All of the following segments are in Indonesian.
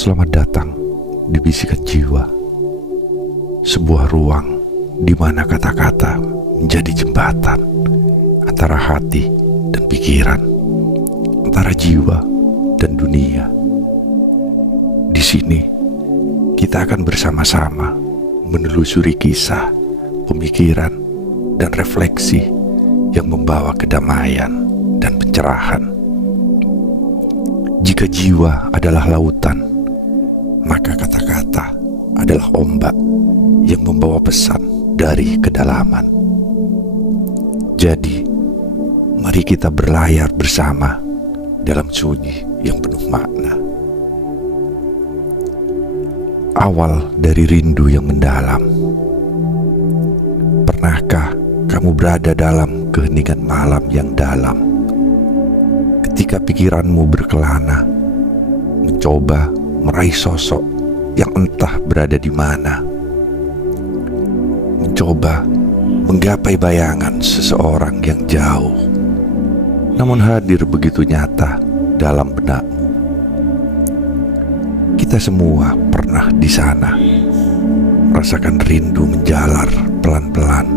Selamat datang di Bisikan Jiwa, sebuah ruang di mana kata-kata menjadi jembatan antara hati dan pikiran, antara jiwa dan dunia. Di sini kita akan bersama-sama menelusuri kisah, pemikiran, dan refleksi yang membawa kedamaian dan pencerahan. Jika jiwa adalah lautan, maka kata-kata adalah ombak yang membawa pesan dari kedalaman. Jadi, mari kita berlayar bersama dalam sunyi yang penuh makna. Awal dari rindu yang mendalam. Pernahkah kamu berada dalam keheningan malam yang dalam? Ketika pikiranmu berkelana, mencoba meraih sosok yang entah berada di mana, mencoba menggapai bayangan seseorang yang jauh, namun hadir begitu nyata dalam benakmu. Kita semua pernah di sana, merasakan rindu menjalar pelan-pelan,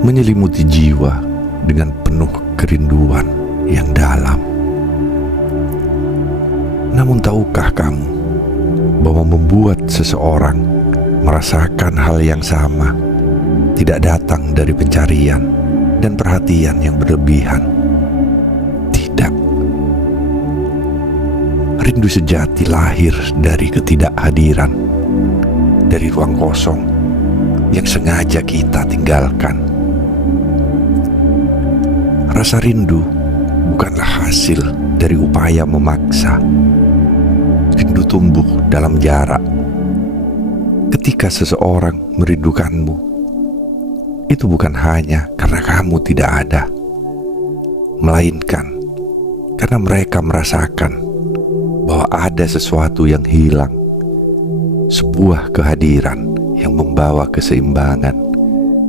menyelimuti jiwa dengan penuh kerinduan yang dalam. Namun tahukah kamu bahwa membuat seseorang merasakan hal yang sama tidak datang dari pencarian dan perhatian yang berlebihan? Tidak. Rindu sejati lahir dari ketidakhadiran, dari ruang kosong yang sengaja kita tinggalkan. Rasa rindu bukanlah hasil dari upaya memaksa. Rindu tumbuh dalam jarak. Ketika seseorang merindukanmu, itu bukan hanya karena kamu tidak ada, melainkan karena mereka merasakan bahwa ada sesuatu yang hilang, sebuah kehadiran yang membawa keseimbangan,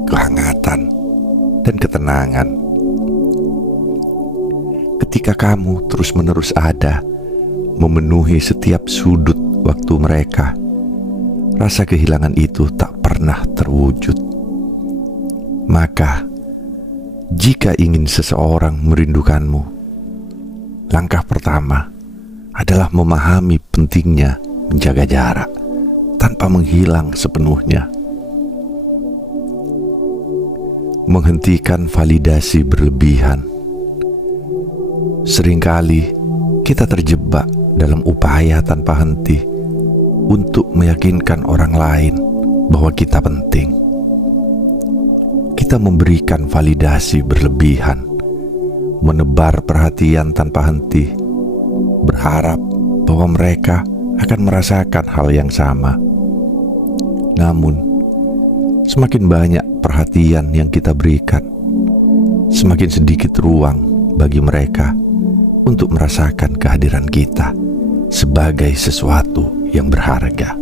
kehangatan, dan ketenangan. Ketika kamu terus-menerus ada, memenuhi setiap sudut waktu mereka, rasa kehilangan itu tak pernah terwujud. Maka, jika ingin seseorang merindukanmu, langkah pertama adalah memahami pentingnya menjaga jarak tanpa menghilang sepenuhnya. Menghentikan validasi berlebihan. Seringkali kita terjebak dalam upaya tanpa henti untuk meyakinkan orang lain bahwa kita penting. Kita memberikan validasi berlebihan, menebar perhatian tanpa henti, berharap bahwa mereka akan merasakan hal yang sama. Namun, semakin banyak perhatian yang kita berikan, semakin sedikit ruang bagi mereka untuk merasakan kehadiran kita sebagai sesuatu yang berharga.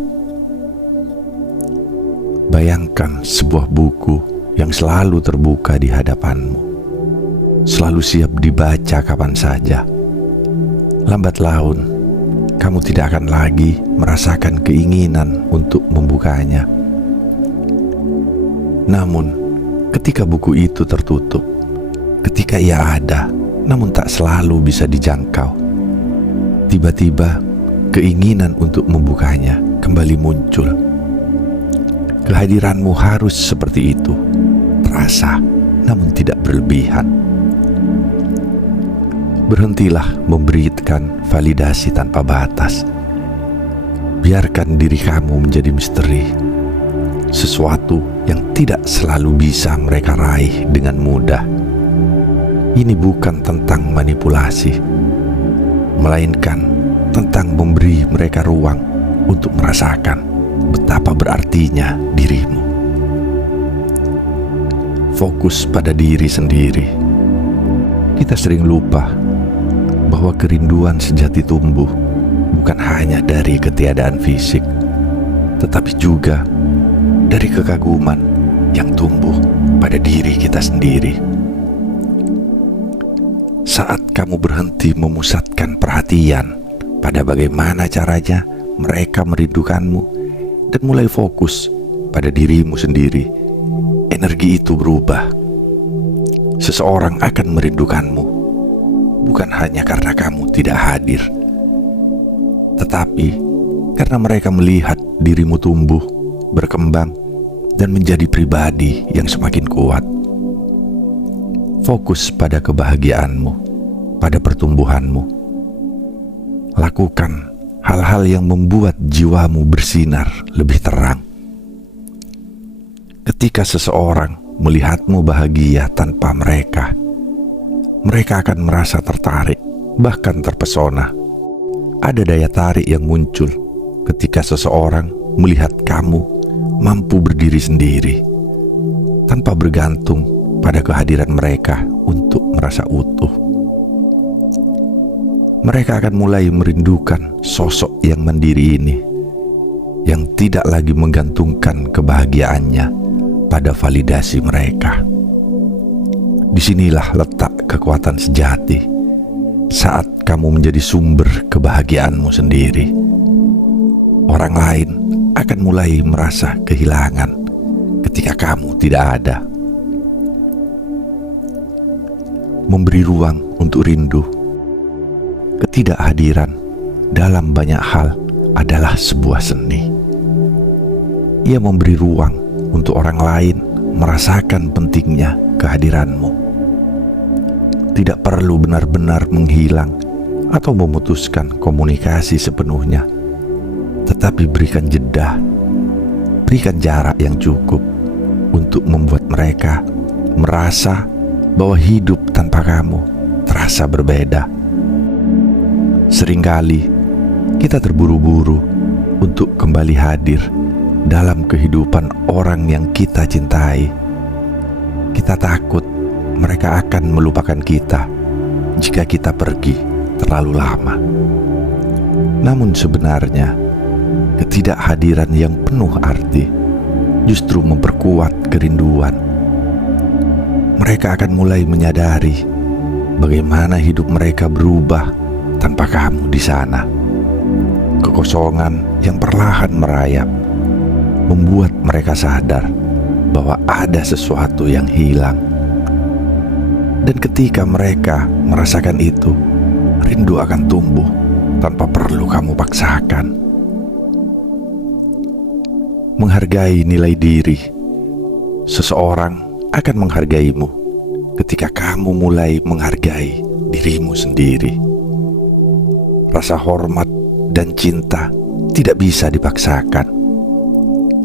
Bayangkan sebuah buku yang selalu terbuka di hadapanmu, selalu siap dibaca kapan saja. Lambat laun, kamu tidak akan lagi merasakan keinginan untuk membukanya. Namun, ketika buku itu tertutup, ketika ia ada, namun tak selalu bisa dijangkau, tiba-tiba keinginan untuk membukanya kembali muncul. Kehadiranmu harus seperti itu, terasa namun tidak berlebihan. Berhentilah memberikan validasi tanpa batas. Biarkan diri kamu menjadi misteri, sesuatu yang tidak selalu bisa mereka raih dengan mudah. Ini bukan tentang manipulasi, melainkan tentang memberi mereka ruang untuk merasakan betapa berartinya dirimu. Fokus pada diri sendiri. Kita sering lupa bahwa kerinduan sejati tumbuh bukan hanya dari ketiadaan fisik, tetapi juga dari kekaguman yang tumbuh pada diri kita sendiri. Saat kamu berhenti memusatkan perhatian pada bagaimana caranya mereka merindukanmu dan mulai fokus pada dirimu sendiri, energi itu berubah. Seseorang akan merindukanmu bukan hanya karena kamu tidak hadir, tetapi karena mereka melihat dirimu tumbuh, berkembang, dan menjadi pribadi yang semakin kuat. Fokus pada kebahagiaanmu, pada pertumbuhanmu. Lakukan hal-hal yang membuat jiwamu bersinar lebih terang. Ketika seseorang melihatmu bahagia tanpa mereka, mereka akan merasa tertarik, bahkan terpesona. Ada daya tarik yang muncul ketika seseorang melihat kamu mampu berdiri sendiri, tanpa bergantung pada kehadiran mereka untuk merasa utuh. Mereka akan mulai merindukan sosok yang mandiri ini, yang tidak lagi menggantungkan kebahagiaannya pada validasi mereka. Disinilah letak kekuatan sejati saat kamu menjadi sumber kebahagiaanmu sendiri. Orang lain akan mulai merasa kehilangan ketika kamu tidak ada. Memberi ruang untuk rindu. Ketidakhadiran dalam banyak hal adalah sebuah seni. Ia memberi ruang untuk orang lain merasakan pentingnya kehadiranmu. Tidak perlu benar-benar menghilang atau memutuskan komunikasi sepenuhnya, tetapi berikan jeda, berikan jarak yang cukup untuk membuat mereka merasa bahwa hidup tanpa kamu terasa berbeda. Seringkali kita terburu-buru untuk kembali hadir dalam kehidupan orang yang kita cintai. Kita takut mereka akan melupakan kita jika kita pergi terlalu lama. Namun sebenarnya, ketidakhadiran yang penuh arti justru memperkuat kerinduan. Mereka akan mulai menyadari bagaimana hidup mereka berubah tanpa kamu di sana. Kekosongan yang perlahan merayap membuat mereka sadar bahwa ada sesuatu yang hilang. Dan ketika mereka merasakan itu, rindu akan tumbuh tanpa perlu kamu paksakan. Menghargai nilai diri. Seseorang akan menghargaimu ketika kamu mulai menghargai dirimu sendiri. Rasa hormat dan cinta tidak bisa dipaksakan.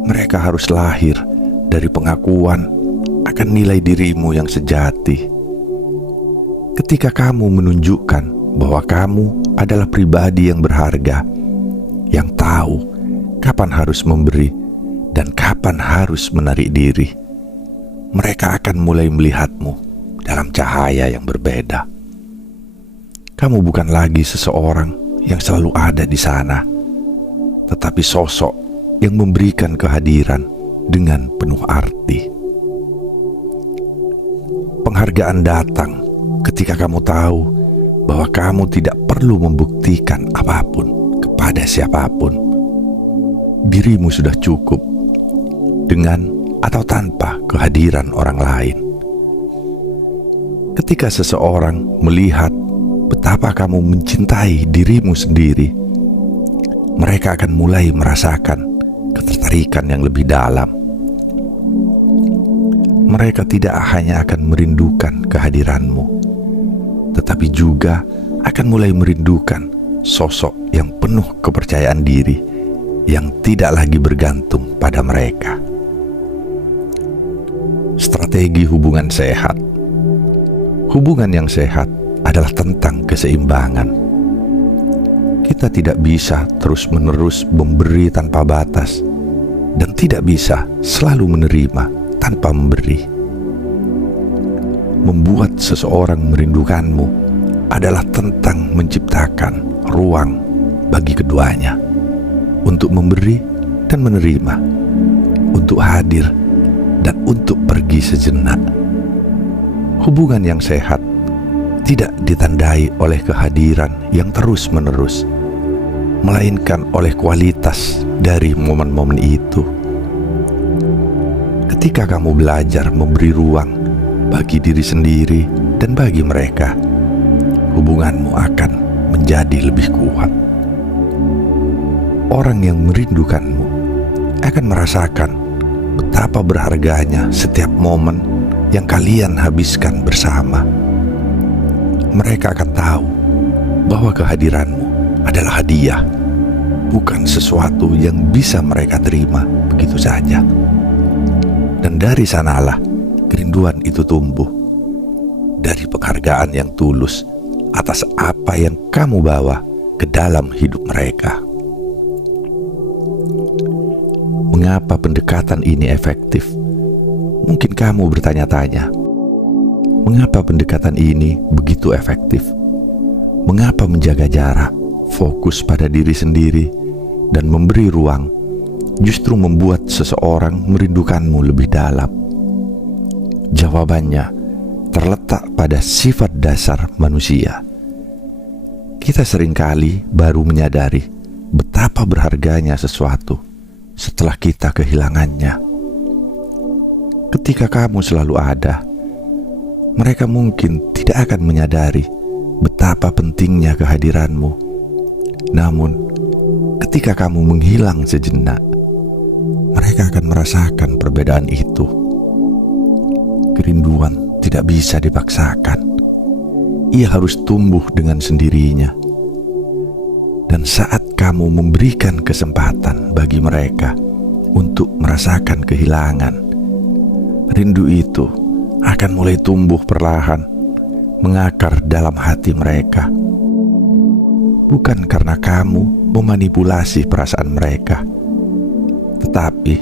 Mereka harus lahir dari pengakuan akan nilai dirimu yang sejati. Ketika kamu menunjukkan bahwa kamu adalah pribadi yang berharga, yang tahu kapan harus memberi dan kapan harus menarik diri, mereka akan mulai melihatmu dalam cahaya yang berbeda. Kamu bukan lagi seseorang yang selalu ada di sana, tetapi sosok yang memberikan kehadiran dengan penuh arti. Penghargaan datang ketika kamu tahu bahwa kamu tidak perlu membuktikan apapun kepada siapapun. Dirimu sudah cukup dengan atau tanpa kehadiran orang lain. Ketika seseorang melihat betapa kamu mencintai dirimu sendiri, mereka akan mulai merasakan ketertarikan yang lebih dalam. Mereka tidak hanya akan merindukan kehadiranmu, tetapi juga akan mulai merindukan sosok yang penuh kepercayaan diri, yang tidak lagi bergantung pada mereka. Strategi hubungan sehat. Hubungan yang sehat adalah tentang keseimbangan. Kita tidak bisa terus-menerus memberi tanpa batas, dan tidak bisa selalu menerima tanpa memberi. Membuat seseorang merindukanmu adalah tentang menciptakan ruang bagi keduanya untuk memberi dan menerima, untuk hadir dan untuk pergi sejenak. Hubungan yang sehat tidak ditandai oleh kehadiran yang terus-menerus, melainkan oleh kualitas dari momen-momen itu. Ketika kamu belajar memberi ruang bagi diri sendiri dan bagi mereka, hubunganmu akan menjadi lebih kuat. Orang yang merindukanmu akan merasakan betapa berharganya setiap momen yang kalian habiskan bersama. Mereka akan tahu bahwa kehadiranmu adalah hadiah, bukan sesuatu yang bisa mereka terima begitu saja. Dan dari sanalah kerinduan itu tumbuh, dari penghargaan yang tulus atas apa yang kamu bawa ke dalam hidup mereka. Mengapa pendekatan ini efektif? Mungkin kamu bertanya-tanya, mengapa pendekatan ini begitu efektif? Mengapa menjaga jarak, fokus pada diri sendiri, dan memberi ruang justru membuat seseorang merindukanmu lebih dalam? Jawabannya terletak pada sifat dasar manusia. Kita seringkali baru menyadari betapa berharganya sesuatu setelah kita kehilangannya. Ketika kamu selalu ada, mereka mungkin tidak akan menyadari betapa pentingnya kehadiranmu. Namun, ketika kamu menghilang sejenak, mereka akan merasakan perbedaan itu. Kerinduan tidak bisa dipaksakan. Ia harus tumbuh dengan sendirinya. Dan saat kamu memberikan kesempatan bagi mereka untuk merasakan kehilangan, rindu itu akan mulai tumbuh perlahan, mengakar dalam hati mereka. Bukan karena kamu memanipulasi perasaan mereka, tetapi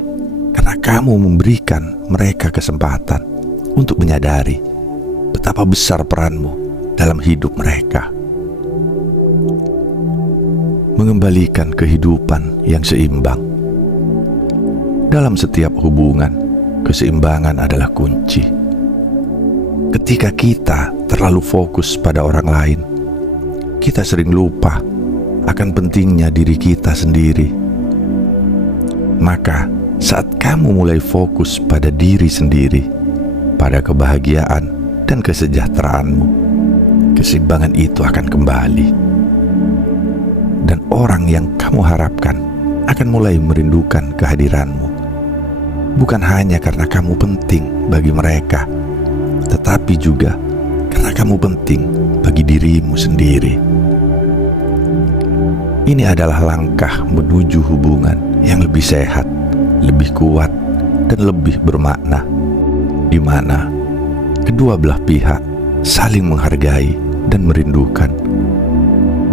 karena kamu memberikan mereka kesempatan untuk menyadari betapa besar peranmu dalam hidup mereka. Mengembalikan kehidupan yang seimbang. Dalam setiap hubungan, keseimbangan adalah kunci. Ketika kita terlalu fokus pada orang lain, kita sering lupa akan pentingnya diri kita sendiri. Maka, saat kamu mulai fokus pada diri sendiri, pada kebahagiaan dan kesejahteraanmu, keseimbangan itu akan kembali. Dan orang yang kamu harapkan akan mulai merindukan kehadiranmu. Bukan hanya karena kamu penting bagi mereka, tetapi juga karena kamu penting bagi dirimu sendiri. Ini adalah langkah menuju hubungan yang lebih sehat, lebih kuat, dan lebih bermakna, di mana kedua belah pihak saling menghargai dan merindukan,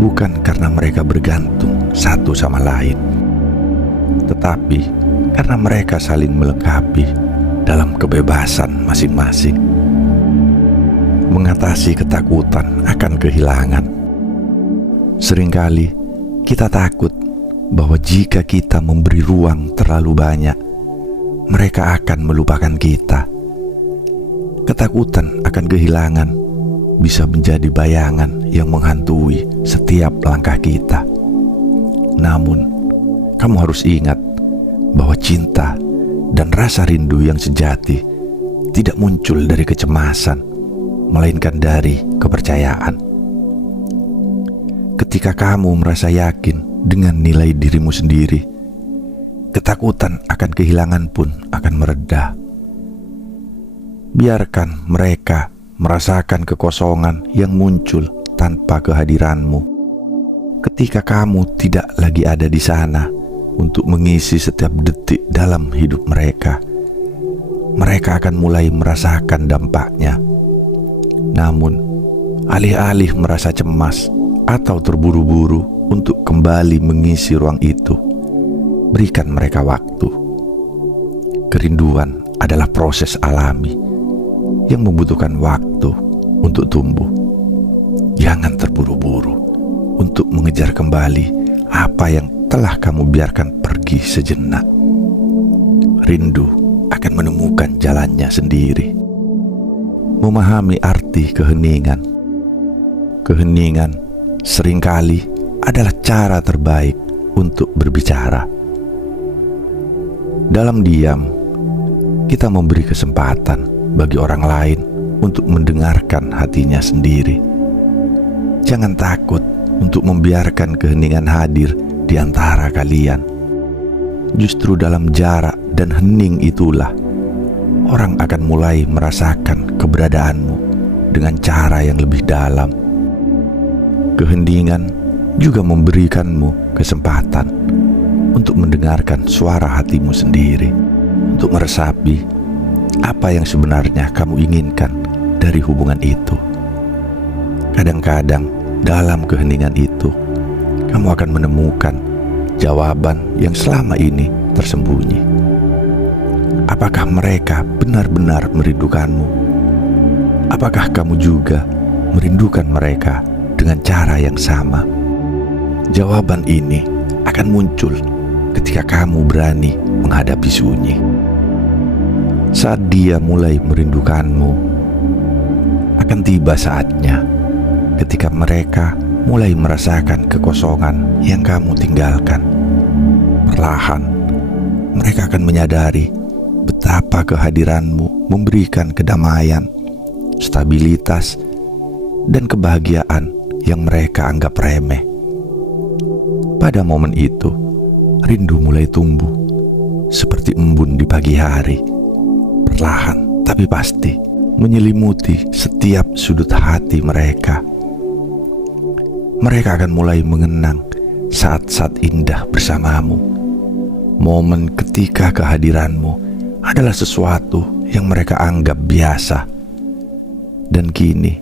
bukan karena mereka bergantung satu sama lain, tetapi karena mereka saling melengkapi dalam kebebasan masing-masing. Mengatasi ketakutan akan kehilangan. Seringkali kita takut bahwa jika kita memberi ruang terlalu banyak, mereka akan melupakan kita. Ketakutan akan kehilangan bisa menjadi bayangan yang menghantui setiap langkah kita. Namun, kamu harus ingat bahwa cinta dan rasa rindu yang sejati tidak muncul dari kecemasan, melainkan dari kepercayaan. Ketika kamu merasa yakin dengan nilai dirimu sendiri, ketakutan akan kehilangan pun akan mereda. Biarkan mereka merasakan kekosongan yang muncul tanpa kehadiranmu. Ketika kamu tidak lagi ada di sana untuk mengisi setiap detik dalam hidup mereka, mereka akan mulai merasakan dampaknya. Namun, alih-alih merasa cemas atau terburu-buru untuk kembali mengisi ruang itu, berikan mereka waktu. Kerinduan adalah proses alami yang membutuhkan waktu untuk tumbuh. Jangan terburu-buru untuk mengejar kembali apa yang telah kamu biarkan pergi sejenak. Rindu akan menemukan jalannya sendiri. Memahami arti keheningan. Keheningan seringkali adalah cara terbaik untuk berbicara. Dalam diam, kita memberi kesempatan bagi orang lain untuk mendengarkan hatinya sendiri. Jangan takut untuk membiarkan keheningan hadir di antara kalian. Justru dalam jarak dan hening itulah orang akan mulai merasakan keberadaanmu dengan cara yang lebih dalam. Keheningan juga memberikanmu kesempatan untuk mendengarkan suara hatimu sendiri, untuk meresapi apa yang sebenarnya kamu inginkan dari hubungan itu. Kadang-kadang dalam keheningan itu, kamu akan menemukan jawaban yang selama ini tersembunyi. Apakah mereka benar-benar merindukanmu? Apakah kamu juga merindukan mereka dengan cara yang sama? Jawaban ini akan muncul ketika kamu berani menghadapi sunyi. Saat dia mulai merindukanmu, akan tiba saatnya ketika mereka mulai merasakan kekosongan yang kamu tinggalkan. Perlahan, mereka akan menyadari betapa kehadiranmu memberikan kedamaian, stabilitas, dan kebahagiaan yang mereka anggap remeh. Pada momen itu, rindu mulai tumbuh seperti embun di pagi hari, perlahan tapi pasti menyelimuti setiap sudut hati mereka. Mereka akan mulai mengenang saat-saat indah bersamamu. Momen ketika kehadiranmu adalah sesuatu yang mereka anggap biasa. Dan kini,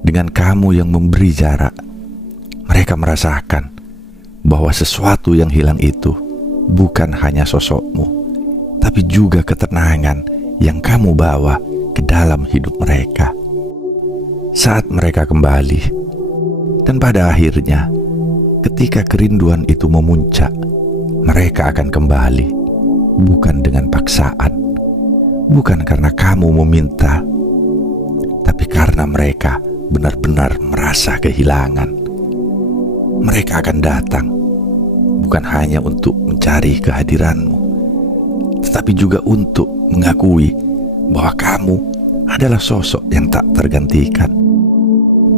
dengan kamu yang memberi jarak, mereka merasakan bahwa sesuatu yang hilang itu bukan hanya sosokmu, tapi juga ketenangan yang kamu bawa ke dalam hidup mereka. Saat mereka kembali, dan pada akhirnya, ketika kerinduan itu memuncak, mereka akan kembali, bukan dengan paksaan, bukan karena kamu meminta, tapi karena mereka benar-benar merasa kehilangan. Mereka akan datang, bukan hanya untuk mencari kehadiranmu, tetapi juga untuk mengakui bahwa kamu adalah sosok yang tak tergantikan.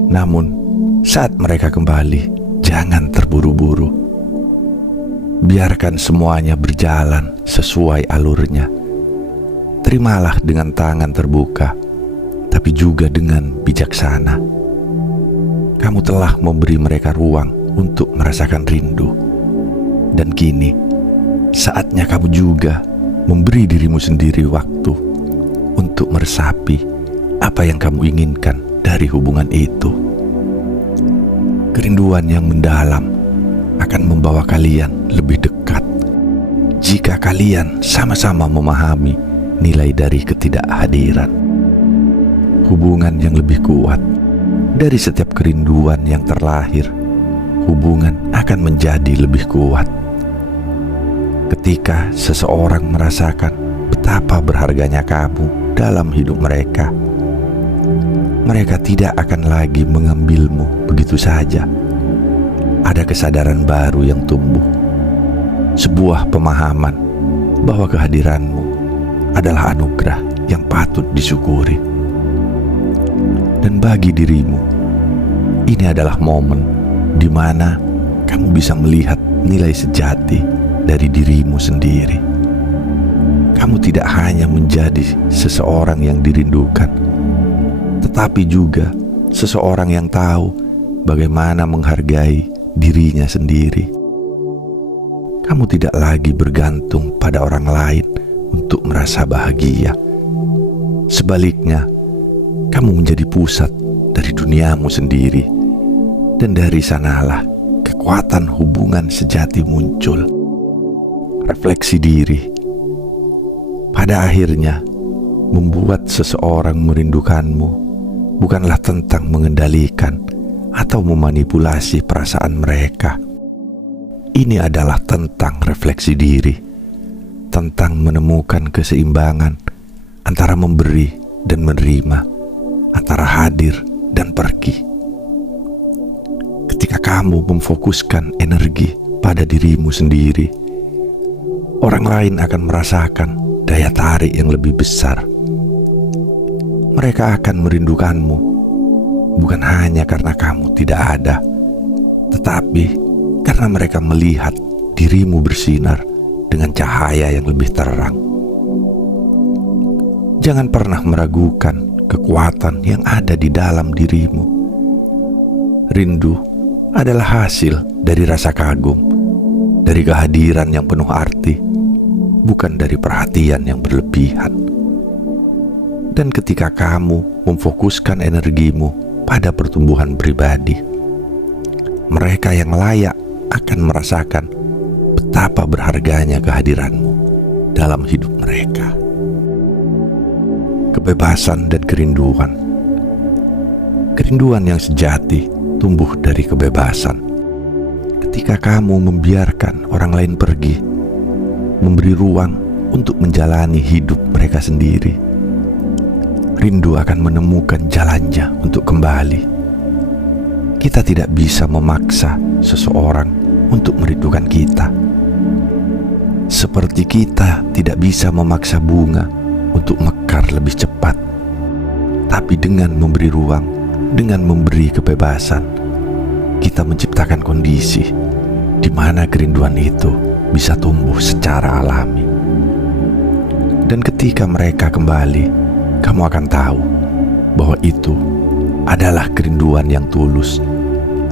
Namun, saat mereka kembali, jangan terburu-buru. Biarkan semuanya berjalan sesuai alurnya. Terimalah dengan tangan terbuka, tapi juga dengan bijaksana. Kamu telah memberi mereka ruang untuk merasakan rindu. Dan kini, saatnya kamu juga memberi dirimu sendiri waktu untuk meresapi apa yang kamu inginkan dari hubungan itu. Kerinduan yang mendalam akan membawa kalian lebih dekat jika kalian sama-sama memahami nilai dari ketidakhadiran. Hubungan yang lebih kuat dari setiap kerinduan yang terlahir, hubungan akan menjadi lebih kuat. Ketika seseorang merasakan betapa berharganya kamu dalam hidup mereka, mereka tidak akan lagi mengambilmu begitu saja. Ada kesadaran baru yang tumbuh, sebuah pemahaman bahwa kehadiranmu adalah anugerah yang patut disyukuri. Dan bagi dirimu, ini adalah momen di mana kamu bisa melihat nilai sejati dari dirimu sendiri. Kamu tidak hanya menjadi seseorang yang dirindukan, tetapi juga seseorang yang tahu bagaimana menghargai dirinya sendiri. Kamu tidak lagi bergantung pada orang lain untuk merasa bahagia. Sebaliknya, kamu menjadi pusat dari duniamu sendiri, dan dari sanalah kekuatan hubungan sejati muncul. Refleksi diri pada akhirnya membuat seseorang merindukanmu bukanlah tentang mengendalikan atau memanipulasi perasaan mereka. Ini adalah tentang refleksi diri, tentang menemukan keseimbangan antara memberi dan menerima, antara hadir dan pergi. Ketika kamu memfokuskan energi pada dirimu sendiri, orang lain akan merasakan daya tarik yang lebih besar. Mereka akan merindukanmu, bukan hanya karena kamu tidak ada, tetapi karena mereka melihat dirimu bersinar dengan cahaya yang lebih terang. Jangan pernah meragukan kekuatan yang ada di dalam dirimu. Rindu adalah hasil dari rasa kagum, dari kehadiran yang penuh arti, bukan dari perhatian yang berlebihan. Dan ketika kamu memfokuskan energimu pada pertumbuhan pribadi, mereka yang layak akan merasakan betapa berharganya kehadiranmu dalam hidup mereka. Kebebasan dan kerinduan. Kerinduan yang sejati tumbuh dari kebebasan. Ketika kamu membiarkan orang lain pergi, memberi ruang untuk menjalani hidup mereka sendiri, rindu akan menemukan jalannya untuk kembali. Kita tidak bisa memaksa seseorang untuk merindukan kita, seperti kita tidak bisa memaksa bunga untuk mekar lebih cepat. Tapi dengan memberi ruang, dengan memberi kebebasan, kita menciptakan kondisi di mana kerinduan itu bisa tumbuh secara alami. Dan ketika mereka kembali, kamu akan tahu bahwa itu adalah kerinduan yang tulus,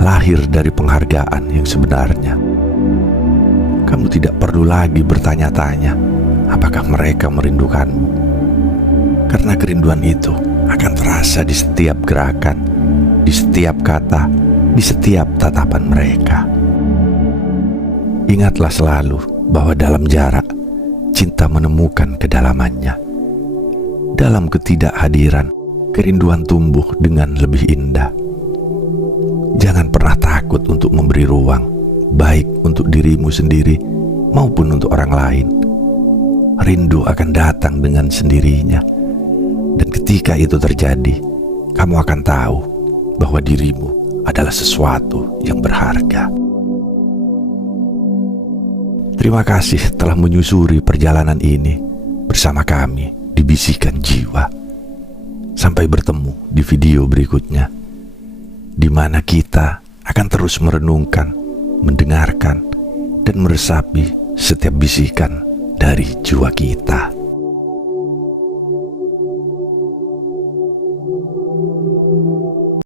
lahir dari penghargaan yang sebenarnya. Kamu tidak perlu lagi bertanya-tanya apakah mereka merindukanmu, karena kerinduan itu akan terasa di setiap gerakan, di setiap kata, di setiap tatapan mereka. Ingatlah selalu bahwa dalam jarak, cinta menemukan kedalamannya. Dalam ketidakhadiran, kerinduan tumbuh dengan lebih indah. Jangan pernah takut untuk memberi ruang, baik untuk dirimu sendiri maupun untuk orang lain. Rindu akan datang dengan sendirinya. Dan ketika itu terjadi, kamu akan tahu bahwa dirimu adalah sesuatu yang berharga. Terima kasih telah menyusuri perjalanan ini bersama kami di Bisikan Jiwa. Sampai bertemu di video berikutnya, di mana kita akan terus merenungkan, mendengarkan, dan meresapi setiap bisikan dari jiwa kita.